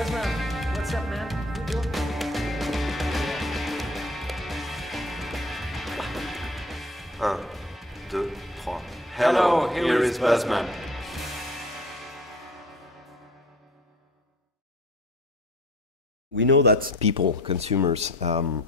Buzzman, what's up, man? Good job. Un, deux, trois. Hello, here is Buzzman. We know that people, consumers, are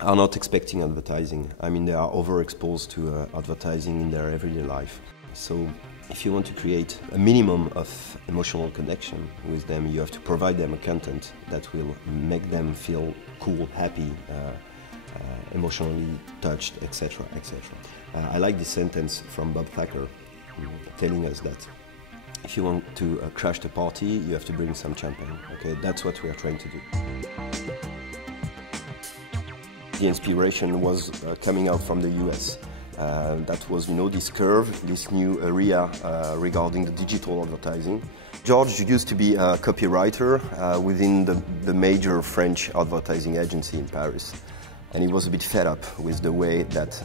not expecting advertising. I mean, they are overexposed to advertising in their everyday life. So if you want to create a minimum of emotional connection with them, you have to provide them a content that will make them feel cool, happy, emotionally touched, etc., etc. I like this sentence from Bob Thacker telling us that if you want to crash the party, you have to bring some champagne. Okay, that's what we are trying to do. The inspiration was coming out from the US. That was, this curve, this new area regarding the digital advertising. George used to be a copywriter within the major French advertising agency in Paris. And he was a bit fed up with the way that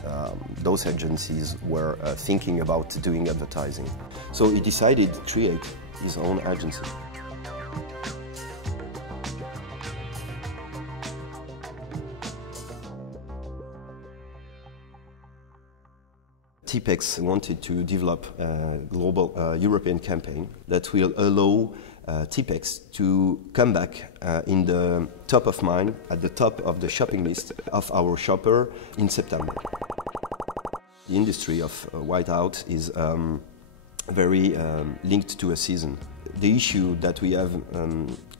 those agencies were thinking about doing advertising. So he decided to create his own agency. TippEx wanted to develop a global European campaign that will allow TippEx to come back in the top of mind, at the top of the shopping list of our shopper in September. The industry of whiteout is very linked to a season. The issue that we have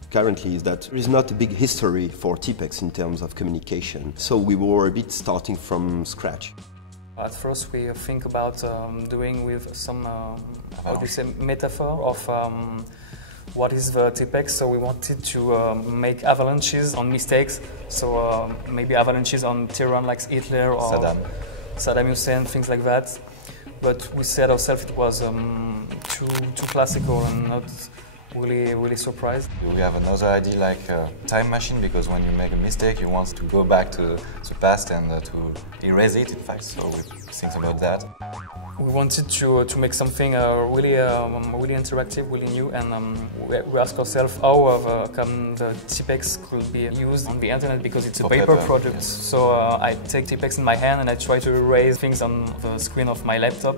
currently is that there is not a big history for TippEx in terms of communication, so we were a bit starting from scratch. At first we think about doing with some, how do you say, metaphor of what is the TippEx. So we wanted to make avalanches on mistakes, so maybe avalanches on tyranns like Hitler or Saddam Hussein, things like that. But we said ourselves it was too classical and not really surprised. We have another idea like a time machine, because when you make a mistake you want to go back to the past and to erase it, in fact, so we think about that. We wanted to make something really interactive, really new, and we asked ourselves how come the TippEx could be used on the internet, because it's a paper product. Yes. So I take TippEx in my hand and I try to erase things on the screen of my laptop.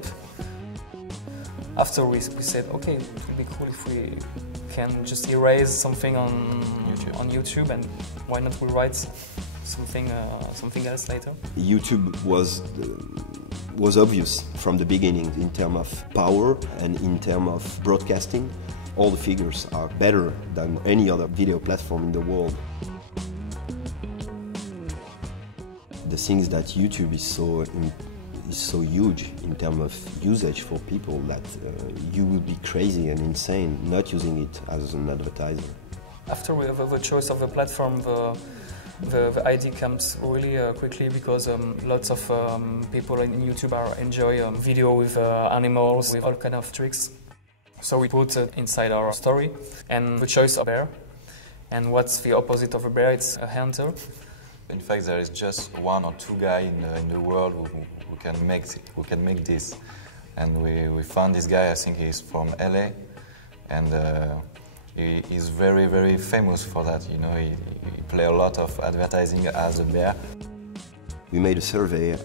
After we said, okay, it would be cool if we can just erase something on YouTube, and why not we write something else later? YouTube was obvious from the beginning in terms of power and in terms of broadcasting. All the figures are better than any other video platform in the world. The thing is that YouTube is so huge in terms of usage for people that you would be crazy and insane not using it as an advertiser. After we have the choice of the platform, the idea comes really quickly, because lots of people in YouTube enjoy video with animals, with all kind of tricks. So we put it inside our story, and the choice of bear. And what's the opposite of a bear? It's a hunter. In fact, there is just one or two guys in the world who can make this, and we found this guy. I think he's from LA, and he's very famous for that. You know, he play a lot of advertising as a bear. We made a survey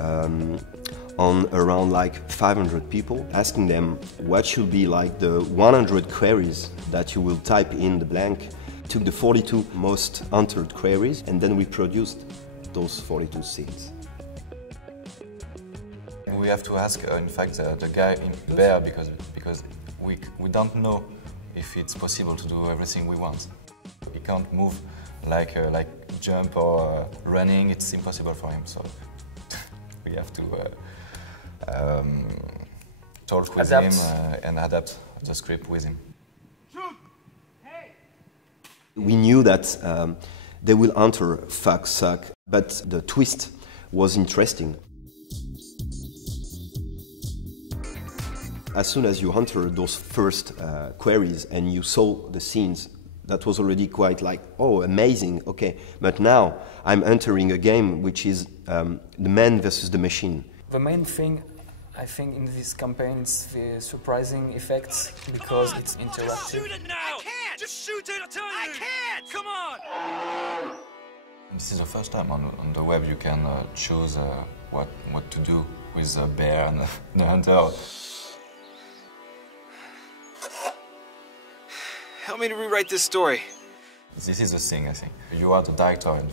on around like 500 people, asking them what should be like the 100 queries that you will type in the blank. Took the 42 most entered queries, and then we produced those 42 scenes. We have to ask, in fact, the guy in bear, because we don't know if it's possible to do everything we want. He can't move like jump or running. It's impossible for him. So we have to talk with him and adapt the script with him. We knew that they will enter fuck, suck, but the twist was interesting. As soon as you entered those first queries and you saw the scenes, that was already quite like, oh, amazing, okay. But now I'm entering a game which is the man versus the machine. The main thing, I think, in this campaign is the surprising effects, because it's interactive. Shoot it now! I can't! Just shoot it, I tell you! I can't! Come on! This is the first time on the web you can choose what to do with the bear and the hunter. Help me to rewrite this story. This is the thing, I think. You are the director at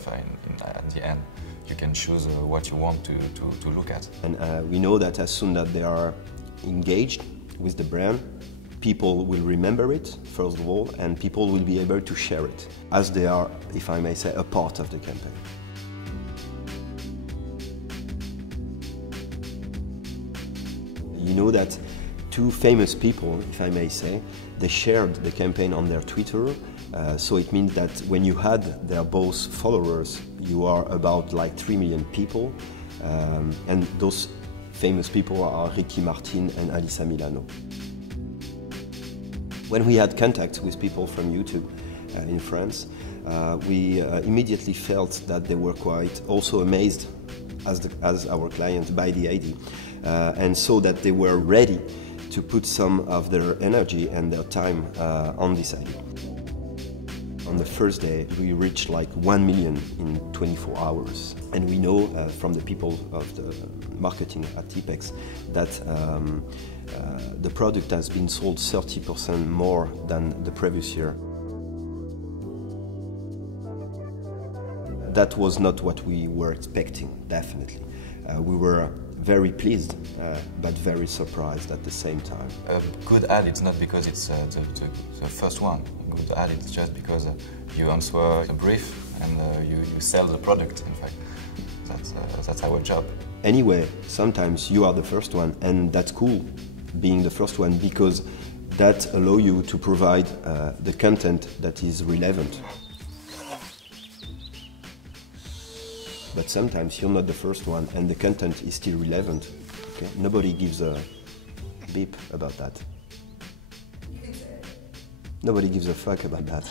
the end. You can choose what you want to look at. And we know that as soon as they are engaged with the brand, people will remember it, first of all, and people will be able to share it, as they are, if I may say, a part of the campaign. You know that two famous people, if I may say, they shared the campaign on their Twitter, so it means that when you had their both followers, you are about like 3 million people, and those famous people are Ricky Martin and Alyssa Milano. When we had contact with people from YouTube in France, we immediately felt that they were quite also amazed as our clients by the idea, and so that they were ready to put some of their energy and their time on this idea. On the first day, we reached like 1 million in 24 hours. And we know from the people of the marketing at TippEx that the product has been sold 30% more than the previous year. That was not what we were expecting, definitely. We were very pleased, but very surprised at the same time. A good ad, it's not because it's the first one. A good ad, it's just because you answer the brief and you sell the product, in fact. That's our job. Anyway, sometimes you are the first one, and that's cool, being the first one, because that allows you to provide the content that is relevant. But sometimes you're not the first one and the content is still relevant. Okay? Nobody gives a beep about that. Nobody gives a fuck about that.